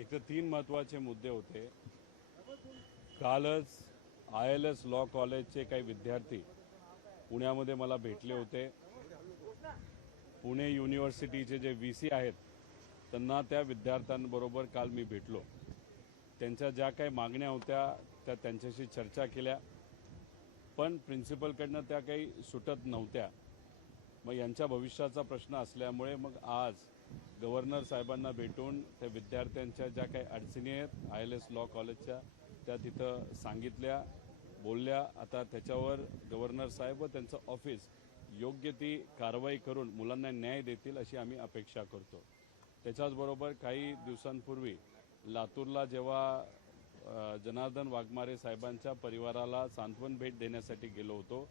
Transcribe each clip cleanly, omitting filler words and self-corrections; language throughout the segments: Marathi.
एक तर तीन महत्त्वाचे मुद्दे होते। कालच ILS लॉ कॉलेजचे काही विद्यार्थी पुण्यामध्ये मला भेटले होते। पुणे युनिव्हर्सिटीचे जे VC आहेत त्यांना त्या विद्यार्थ्यांबरोबर काल मी भेटलो। त्यांच्या ज्या काही मागण्या होत्या त्या त्यांच्याशी चर्चा केल्या, पण प्रिन्सिपलकडनं त्या काही सुटत नव्हत्या। मग यांच्या भविष्याचा प्रश्न असल्यामुळे मग आज गव्हर्नर साहेबांना भेटून त्या विद्यार्थ्यांच्या ज्या काही अडचणी आहेत ILS लॉ कॉलेजच्या त्या तिथं सांगितल्या, बोलल्या। आता त्याच्यावर गव्हर्नर साहेब व त्यांचं ऑफिस योग्य ती कारवाई करून मुलांना न्याय देतील अशी आम्ही अपेक्षा करतो। त्याच्याचबरोबर काही दिवसांपूर्वी लातूरला जेव्हा जनार्दन वाघमारे साहेबांच्या परिवाराला सांत्वन भेट देण्यासाठी गेलो होतो,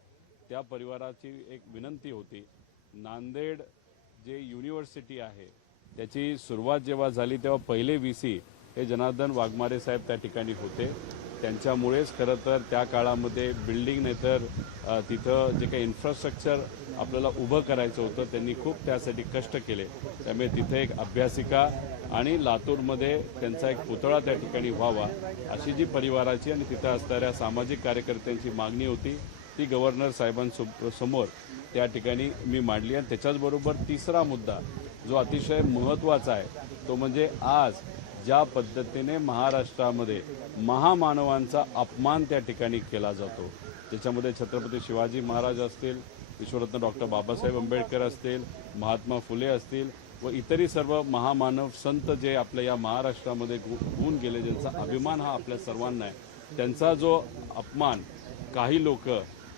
त्या परिवाराची एक विनंती होती। नांदेड जे युनिव्हर्सिटी आहे त्याची सुरुवात जेव्हा झाली तेव्हा पहिले VC हे जनार्दन वाघमारे साहेब त्या ठिकाणी होते। त्यांच्यामुळेच खरं तर त्या काळामध्ये बिल्डिंग नाही तर तिथं जे काही इन्फ्रास्ट्रक्चर आपल्याला उभं करायचं होतं त्यांनी खूप त्यासाठी कष्ट केले। त्यामुळे तिथे एक अभ्यासिका आणि लातूरमध्ये त्यांचा एक पुतळा त्या ठिकाणी व्हावा अशी जी परिवाराची आणि तिथं असणाऱ्या सामाजिक कार्यकर्त्यांची मागणी होती ती गव्हर्नर साहेबांसमोर त्या ठिकाणी मी मांडली। आणि त्याच्याचबरोबर तिसरा मुद्दा जो अतिशय महत्त्वाचा आहे तो म्हणजे आज ज्या पद्धतीने महाराष्ट्रामध्ये महामानवांचा अपमान त्या ठिकाणी केला जातो, ज्याच्यामध्ये छत्रपती शिवाजी महाराज असतील, विश्वरत्न डॉक्टर बाबासाहेब आंबेडकर असतील, महात्मा फुले असतील व इतरही सर्व महामानव संत जे आपल्या या महाराष्ट्रामध्ये होऊन गेले, ज्यांचा अभिमान हा आपल्या सर्वांना आहे, त्यांचा जो अपमान काही लोक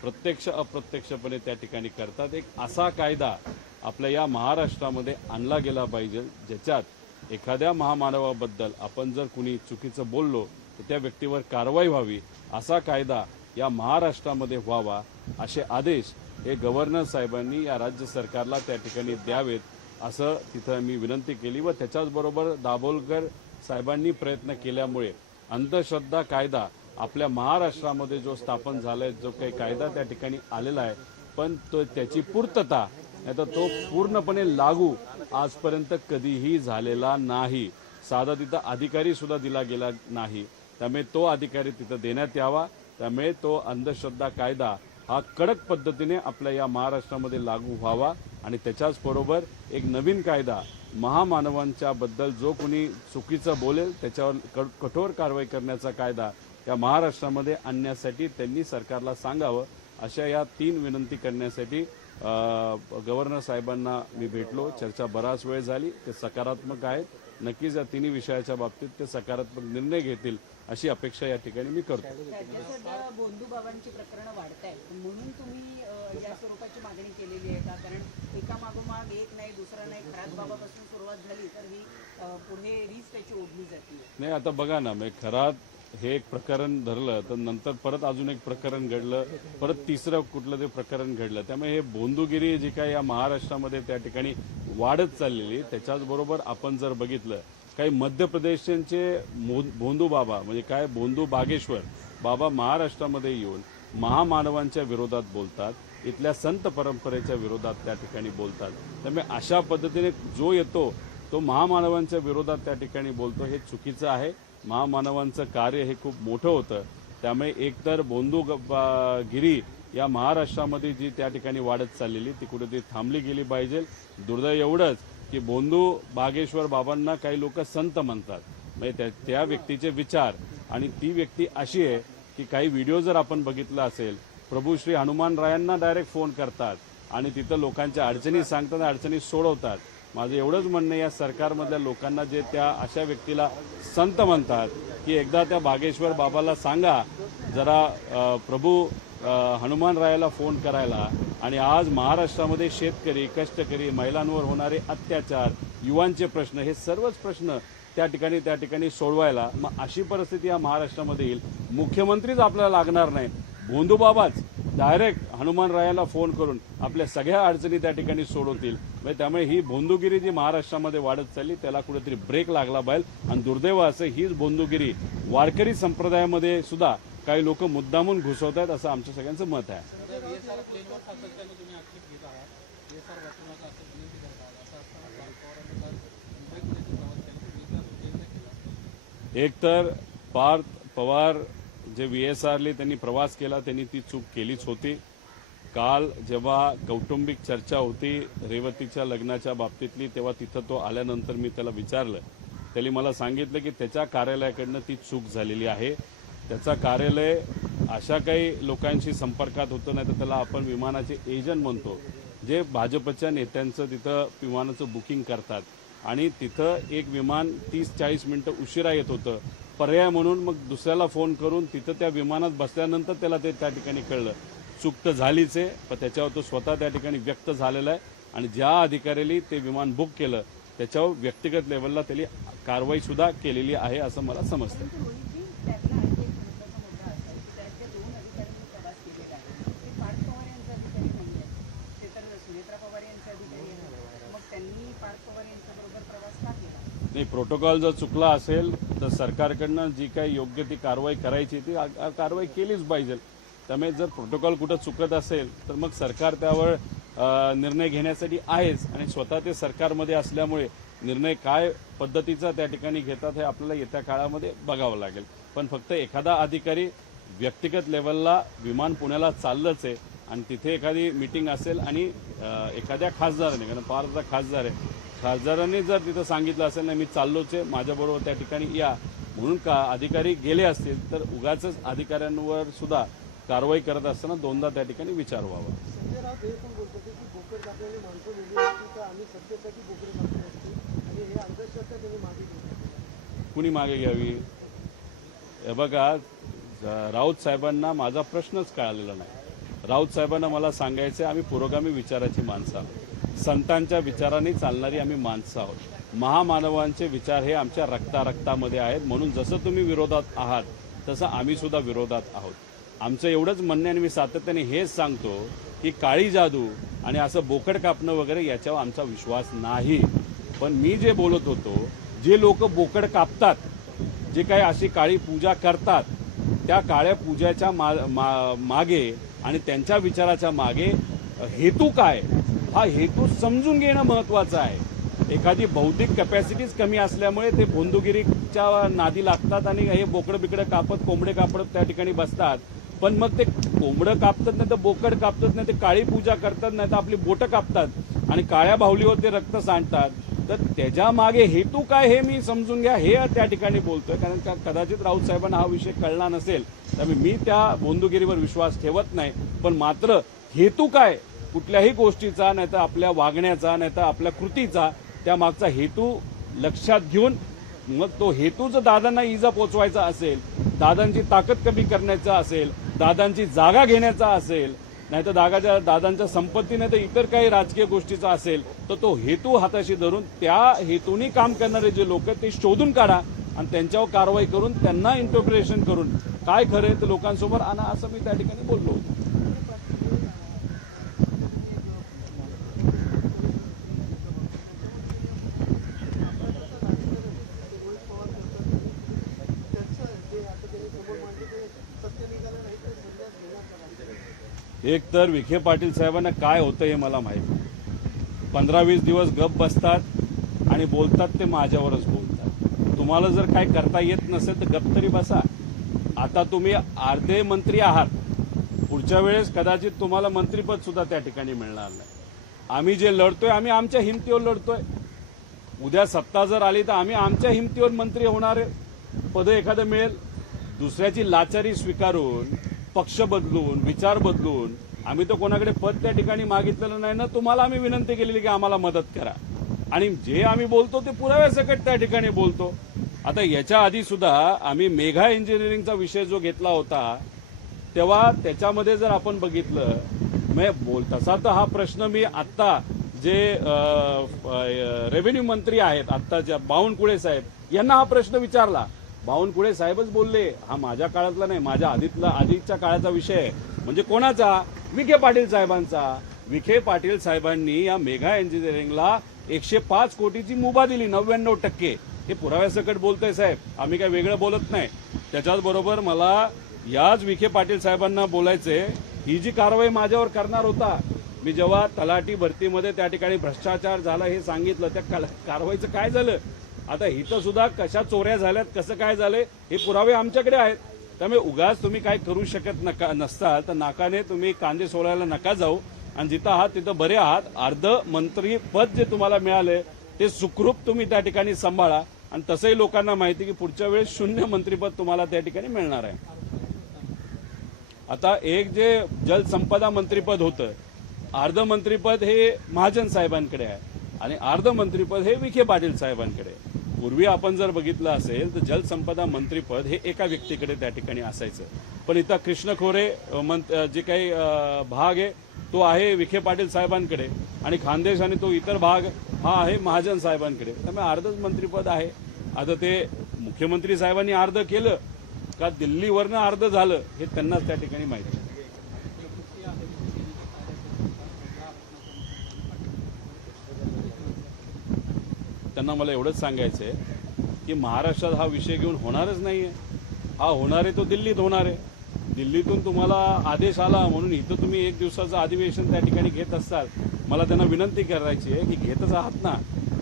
प्रत्यक्ष अप्रत्यक्षपणे त्या ठिकाणी करतात। एक असा कायदा आपल्या या महाराष्ट्रामध्ये आणला गेला पाहिजे ज्याच्यात एखाद्या महामानवाबद्दल आपण जर कुणी चुकीचं बोललो तर त्या व्यक्तीवर कारवाई व्हावी, असा कायदा या महाराष्ट्रामध्ये व्हावा असे आदेश हे गव्हर्नर साहेबांनी या राज्य सरकारला त्या ठिकाणी द्यावेत असं तिथं मी विनंती केली। व त्याच्याचबरोबर दाभोलकर साहेबांनी प्रयत्न केल्यामुळे अंधश्रद्धा कायदा आपल्या महाराष्ट्रामध्ये जो स्थापन झालाय, जो काही कायदा त्या ठिकाणी आलेला आहे, पण तो त्याची पूर्तता नाही तर तो पूर्णपणे लागू आजपर्यंत कधीही झालेला नाही। साधा तिथं अधिकारी सुद्धा दिला गेला नाही, त्यामुळे तो अधिकारी तिथं देण्यात यावा। त्यामुळे तो अंधश्रद्धा कायदा हा कडक पद्धतीने आपल्या या महाराष्ट्रामध्ये लागू व्हावा आणि त्याच्याच बरोबर एक नवीन कायदा महामानवांच्या बद्दल जो कोणी चुकीचं बोलेल त्याच्यावर कठोर कारवाई करण्याचा कायदा या महाराष्ट्रामध्ये आणण्यासाठी त्यांनी सरकारला सांगावं अशा या तीन विनंती करण्यासाठी गव्हर्नर साहेबांना मी भेटलो। चर्चा बराच वेळ झाली, ते सकारात्मक आहेत। नक्कीच या तिन्ही विषयाच्या बाबतीत ते सकारात्मक निर्णय घेतील अशी अपेक्षा या ठिकाणी मी करतो। बोंधू बाबांची प्रकरणं वाढत आहेत म्हणून तुम्ही या स्वरूपाची मागणी केलेली आहे का? कारण एका मागोमाग एक नाही दुसरा नाही, खरात बाबापासून सुरुवात झाली तर ही पुढे रीच त्याची ओढली जाते। नाही आता बघा ना, म्हणजे खरात हे एक प्रकरण धरलं तर नंतर परत अजून एक प्रकरण घडलं, परत तिसरं कुठलं ते प्रकरण घडलं। त्यामुळे हे बोंधुगिरी जी काय या महाराष्ट्रामध्ये त्या ठिकाणी वाढत चाललेली, त्याच्याचबरोबर आपण जर बघितलं काही मध्य प्रदेशचे बोंधू बाबा म्हणजे काय बोंधू बागेश्वर बाबा महाराष्ट्रामध्ये येऊन महामानवांच्या विरोधात बोलतात, इथल्या संत परंपरेच्या विरोधात त्या ठिकाणी बोलतात। त्यामुळे अशा पद्धतीने जो येतो तो महामानवांच्या विरोधात त्या ठिकाणी बोलतो, हे चुकीचं आहे। महामानवांचं कार्य हे खूप मोठं होतं, त्यामुळे एकतर बोंधूगिरी या महाराष्ट्रामध्ये जी त्या ठिकाणी वाढत चाललेली ती कुठेतरी थांबली गेली पाहिजे। दुर्दैव एवढंच की बोंधू बागेश्वर बाबांना काही लोक संत म्हणतात, म्हणजे त्या व्यक्तीचे विचार आणि ती व्यक्ती अशी आहे की काही व्हिडिओ जर आपण बघितला असेल, प्रभू श्री हनुमान रायांना डायरेक्ट फोन करतात आणि तिथं लोकांच्या अडचणी सांगतात, अडचणी सोडवतात। माझं एवढंच म्हणणं या सरकारमधल्या लोकांना जे त्या अशा व्यक्तीला संत म्हणतात की एकदा त्या बागेश्वर बाबाला सांगा जरा प्रभू हनुमान रायाला फोन करायला। आणि आज महाराष्ट्रामध्ये शेतकरी, कष्टकरी, महिलांवर होणारे अत्याचार, युवांचे प्रश्न, हे सर्वच प्रश्न त्या ठिकाणी सोडवायला मग अशी परिस्थिती या महाराष्ट्रामध्ये येईल, मुख्यमंत्रीच आपल्याला लागणार नाही, बोंधू बाबाच डायरेक्ट हनुमान रायाला फोन करून आपल्या सगळ्या अडचणी त्या ठिकाणी सोडवतील। म्हणजे त्यामुळे ही बोंधुगिरी जी महाराष्ट्रामध्ये वाढत चालली त्याला कुठेतरी ब्रेक लागला पाहिजे। आणि दुर्दैव असं हीच बोंधुगिरी वारकरी संप्रदायामध्ये सुद्धा काही लोक मुद्दामून घुसवत आहेत असं आमच्या सगळ्यांचं मत आहे। एक तर पार्थ पवार जे VSRले त्यांनी प्रवास केला त्यांनी ती चूक केलीच होती. काल जेव्हा कौटुंबिक चर्चा होती रेवतीच्या लग्नाच्या बाबतीतली तेव्हा तिथं तो आल्यानंतर मी त्याला विचारलं. त्यांनी मला सांगितलं की त्याच्या कार्यालयाकडनं ती चूक झालेली आहे. त्याचा कार्यालय अशा काही लोकांशी संपर्कात होतं, नाही तर त्याला आपण विमानाचे एजंट म्हणतो, जे भाजपच्या नेत्यांचं तिथं विमानाचं बुकिंग करतात आणि तिथं एक विमान 30-40 मिनिटं उशिरा येत होतं. पर्याय म्हणून मग दुसऱ्याला फोन करून तिथं त्या विमानात बसल्यानंतर त्याला ते त्या ठिकाणी कळलं. चूक तर झालीच आहे, पण त्याच्यावर तो स्वतः त्या ठिकाणी व्यक्त झालेला आहे आणि ज्या अधिकाऱ्याने ते विमान बुक केलं त्याच्यावर व्यक्तिगत लेवलला त्यांनी कारवाई सुद्धा केलेली आहे असं मला समजतं. परंतु रोहितजी, त्यातला आणखी एक महत्त्वाचा मुद्दा असा आहे की त्यातल्या 2 अधिकाऱ्यांनी प्रवास केलेला आहे. ते पार्थ पवार यांचे अधिकारी नाही आहेत, ते तर सुनेत्रा पवार यांचे अधिकारी आहेत. मग त्यांनी पार्थ पवार यांच्याबरोबर प्रवास का केला? नाही, प्रोटोकॉल जर चुकला असेल तर सरकारकडनं जी काही योग्य ती कारवाई करायची ती कारवाई केलीच पाहिजे. त्यामुळे जर प्रोटोकॉल कुठं चुकत असेल तर मग सरकार त्यावर निर्णय घेण्यासाठी आहेच आणि स्वतः ते सरकारमध्ये असल्यामुळे निर्णय काय पद्धतीचा त्या ठिकाणी घेतात हे आपल्याला येत्या काळामध्ये बघावं लागेल. पण फक्त एखादा अधिकारी व्यक्तिगत लेवलला विमान पुण्याला चाललंच आहे आणि तिथे एखादी मीटिंग असेल आणि एखाद्या खासदाराने, कारण पार्थ खासदार आहे, खासदारांनी जर तिथं सांगितलं असेल नाही मी चाललोच आहे माझ्याबरोबर त्या ठिकाणी या म्हणून का अधिकारी गेले असतील तर उगाच अधिकाऱ्यांवर सुद्धा कारवाई करत असताना दोनदा त्या ठिकाणी विचार व्हावा. संजय राऊत हे पण बोलतो की बोकड कापलेली माणसं वेगळी असतील तर आम्ही सत्तेसाठी बोकड कापली असते आणि हे अंधश्रद्धा त्यांनी मागे घेतली. कुणी मागे घ्यावी? हे बघा, राऊत साहेबांना माझा प्रश्नच कळालेला नाही. राऊत साहेबांना मला सांगायचं आम्ही पुरोगामी विचाराची माणसं आहोत, संतांच्या विचारांनी चालणारी आम्ही माणसं आहोत. महामानवांचे विचार हे आमच्या रक्तामध्ये आहेत. म्हणून जसं तुम्ही विरोधात आहात तसं आम्ही सुद्धा विरोधात आहोत. आमचं एवढंच म्हणणं आणि मी सातत्याने हेच सांगतो की काळी जादू आणि असं बोकड कापणं वगैरे याच्यावर आमचा विश्वास नाही. पण मी जे बोलत होतो, जे लोक बोकड कापतात, जे काही अशी काळी पूजा करतात, त्या काळ्या पूजाच्या मागे आणि त्यांच्या विचाराच्या मागे हेतू काय, हा हेतू समजून घेणं महत्वाचं आहे. एखादी बौद्धिक कॅपॅसिटीज कमी असल्यामुळे ते भोंदूगिरीच्या नादी लागतात आणि हे बोकडं बिकडं कापत कोंबडे कापत त्या ठिकाणी बसतात. पण मग ते कोंबडं कापतात नाही तर बोकड कापतात नाही तर काळी पूजा करतात नाही तर आपली बोटं कापतात आणि काळ्या बाहुलीवर ते रक्त सांडतात. तर त्याच्या मागे हेतू काय हे मी समजून घ्या हे त्या ठिकाणी बोलतोय. कारण कदाचित राऊत साहेबांना हा विषय कळला नसेल त्यामुळे मी त्या भोंदूगिरीवर विश्वास ठेवत नाही. पण मात्र हेतू काय कुठल्याही गोष्टीचा नाही तर आपल्या वागण्याचा नाही तर आपल्या कृतीचा त्या मागचा हेतू लक्षात घेऊन मग तो हेतू जर दादांना इजा पोचवायचा असेल, दादांची ताकद कमी करण्याचा असेल, दादांची जागा घेण्याचा असेल, नाही तर दादांच्या संपत्ती नाही तर इतर काही राजकीय गोष्टीचा असेल तर तो हेतू हाताशी धरून त्या हेतूने काम करणारे जे लोक ते शोधून काढा आणि त्यांच्यावर कारवाई करून त्यांना इंटरप्रिटेशन करून काय खरं ते लोकांसमोर आणा असं मी त्या ठिकाणी बोललो होतो. एक तर विखे पाटील साहेबांना काय होतं हे मला माहिती. 15-20 दिवस गप बसतात आणि बोलतात ते माझ्यावरच बोलतात. तुम्हाला जर काय करता येत नसेल तर गप तरी बसा. आता तुम्ही अर्धे मंत्री आहात, पुढच्या वेळेस कदाचित तुम्हाला मंत्रीपद सुद्धा त्या ठिकाणी मिळणार नाही. आम्ही जे लढतोय आम्ही आमच्या हिमतीवर लढतोय. उद्या सत्ता जर आली तर आम्ही आमच्या हिमतीवर मंत्री होणार आहे. पद एखादं मिळेल, दुसऱ्याची लाचारी स्वीकारून पक्ष बदलून विचार बदलून आम्ही तर कोणाकडे पद त्या ठिकाणी मागितलेलं नाही ना. तुम्हाला आम्ही विनंती केलेली की आम्हाला मदत करा आणि जे आम्ही बोलतो ते पुराव्यासकट त्या ठिकाणी बोलतो. आता याच्या आधी सुद्धा आम्ही मेघा इंजिनिअरिंगचा विषय जो घेतला होता तेव्हा त्याच्यामध्ये जर आपण बघितलं तसा तर हा प्रश्न मी आत्ता जे रेव्हेन्यू मंत्री आहेत आत्ताच्या बावनकुळे साहेब यांना हा प्रश्न विचारला. बावनकुळे साहेबच बोलले हा माझ्या काळातला नाही, माझ्या आधीच्या काळाचा विषय आहे. म्हणजे कोणाचा? विखे पाटील साहेबांचा. विखे पाटील साहेबांनी या मेघा इंजिनिअरिंगला 105 कोटीची मुभा दिली, 99%. हे पुराव्यासकट बोलतोय साहेब, आम्ही काय वेगळं बोलत नाही. त्याच्याचबरोबर मला याच विखे पाटील साहेबांना बोलायचे, ही जी कारवाई माझ्यावर करणार होता, मी जेव्हा तलाठी भरतीमध्ये त्या ठिकाणी भ्रष्टाचार झाला हे सांगितलं, त्या कारवाईचं काय झालं? आता इथं सुद्धा कशा चोऱ्या झाल्यात, कसं काय झालंय, हे पुरावे आमच्याकडे आहेत. त्यामुळे उगाच तुम्ही काय करू शकत नसताल तर नाकाने तुम्ही कांदे सोलायला नका जाऊ, आणि जिथं आहात तिथं बरे आहात. अर्ध मंत्री पद जे तुम्हाला मिळाले ते सुखरूप तुम्ही त्या ठिकाणी सांभाळा, आणि तसंही लोकांना माहिती की पुढच्या वेळेस 0 मंत्रीपद तुम्हाला त्या ठिकाणी मिळणार आहे. आता एक जे जलसंपदा मंत्रीपद होतं, अर्ध मंत्रीपद हे महाजन साहेबांकडे आहे आणि अर्ध मंत्रीपद हे विखे पाटील साहेबांकडे आहे. पूर्वी आपण जर बघितलं असेल तर जलसंपदा मंत्रीपद हे एका व्यक्तीकडे त्या ठिकाणी असायचं, पण इथं कृष्ण खोरे जे काही भाग आहे तो आहे विखे पाटील साहेबांकडे, आणि खानदेश आणि तो इतर भाग हा आहे महाजन साहेबांकडे. त्यामुळे अर्धच मंत्रीपद आहे. आता ते मुख्यमंत्री साहेबांनी अर्ध केलं का दिल्लीवरनं अर्ध झालं हे त्यांनाच त्या ठिकाणी माहिती. त्यांना मला एवढंच सांगायचं आहे की महाराष्ट्रात हा विषय घेऊन होणारच नाहीये. हा होणार आहे तो दिल्लीत होणार आहे. दिल्लीतून तुम्हाला आदेश आला म्हणून इथं तुम्ही 1 दिवसाचं अधिवेशन त्या ठिकाणी घेत असाल, मला त्यांना विनंती करायची आहे की घेतच आहात ना,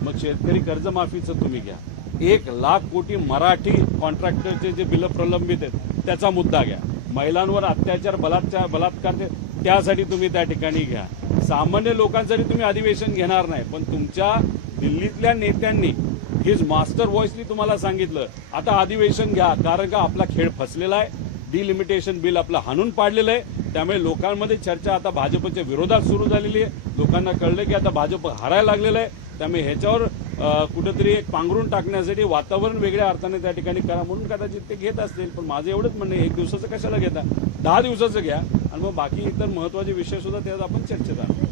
मग शेतकरी कर्जमाफीचं तुम्ही घ्या. 1,00,000 कोटी मराठी कॉन्ट्रॅक्टरचे जे बिलं प्रलंबित आहेत त्याचा मुद्दा घ्या. महिलांवर अत्याचार बलात्कार त्यासाठी तुम्ही त्या ठिकाणी घ्या. सामान्य लोकांसाठी तुम्ही अधिवेशन घेणार नाही, पण तुमच्या दिल्लीतल्या नेत्यांनी हिज मास्टर व्हॉइसनी तुम्हाला सांगितलं आता अधिवेशन घ्या, कारण का आपला खेळ फसलेला आहे. डिलिमिटेशन बिल आपलं हाणून पाडलेलं आहे. त्यामुळे लोकांमध्ये चर्चा आता भाजपच्या विरोधात सुरू झालेली आहे. लोकांना कळलं की आता भाजप हारायला लागलेलं आहे. त्यामुळे ह्याच्यावर कुठेतरी एक पांघरून टाकण्यासाठी वातावरण वेगळ्या अर्थाने त्या ठिकाणी करा म्हणून कदाचित ते घेत असतील. पण माझं एवढंच म्हणणं आहे, 1 दिवसाचं कशाला घेता, 10 दिवसाचं घ्या, आणि मग बाकी इतर महत्वाचे विषय सुद्धा त्यात आपण चर्चेत आणू.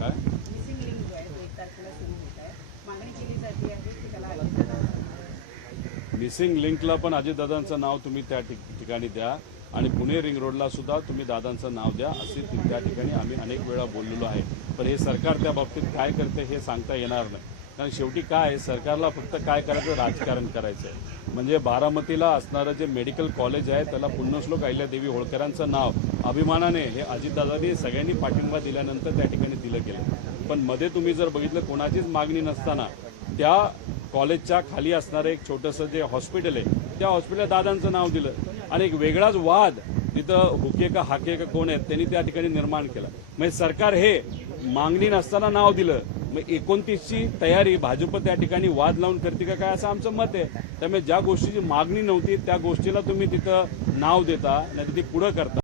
काय मिसिंग लिंक जो आहे तो 1 तारखेला सुरू होत आहे, मागणी केली जाते आहे की त्याला मिसिंग लिंकला पण अजितदादांचं नाव तुम्ही त्या ठिकाणी द्या, आणि पुणे रिंग रोडला सुद्धा तुम्ही दादांचं नाव द्या, असे त्या ठिकाणी आम्ही अनेक वेळा बोललेलो आहे. पण हे सरकार त्या बाबतीत काय करते हे सांगता येणार नाही. कारण शेवटी काय आहे, सरकारला फक्त काय करायचं, राजकारण करायचं आहे. म्हणजे बारामतीला असणारं जे मेडिकल कॉलेज आहे त्याला पुण्यश्लोक अहिल्यादेवी होळकरांचं नाव अभिमानाने हे अजितदादांनी सगळ्यांनी पाठिंबा दिल्यानंतर त्या ठिकाणी दिलं गेलं. पण मध्ये तुम्ही जर बघितलं कोणाचीच मागणी नसताना त्या कॉलेजच्या खाली असणारं एक छोटंसं जे हॉस्पिटल आहे त्या हॉस्पिटलला दादांचं नाव दिलं, आणि एक वेगळाच वाद तिथं हुके का हाके का कोण आहेत त्यांनी त्या ठिकाणी निर्माण केला. म्हणजे सरकार हे मागणी नसताना नाव दिलं. मग 29ची तयारी भाजप त्या ठिकाणी वाद लावून करते का काय असं आमचं मत आहे. त्यामुळे ज्या गोष्टीची मागणी नव्हती त्या गोष्टीला तुम्ही तिथं नाव देता, नाही ती पुढं करता.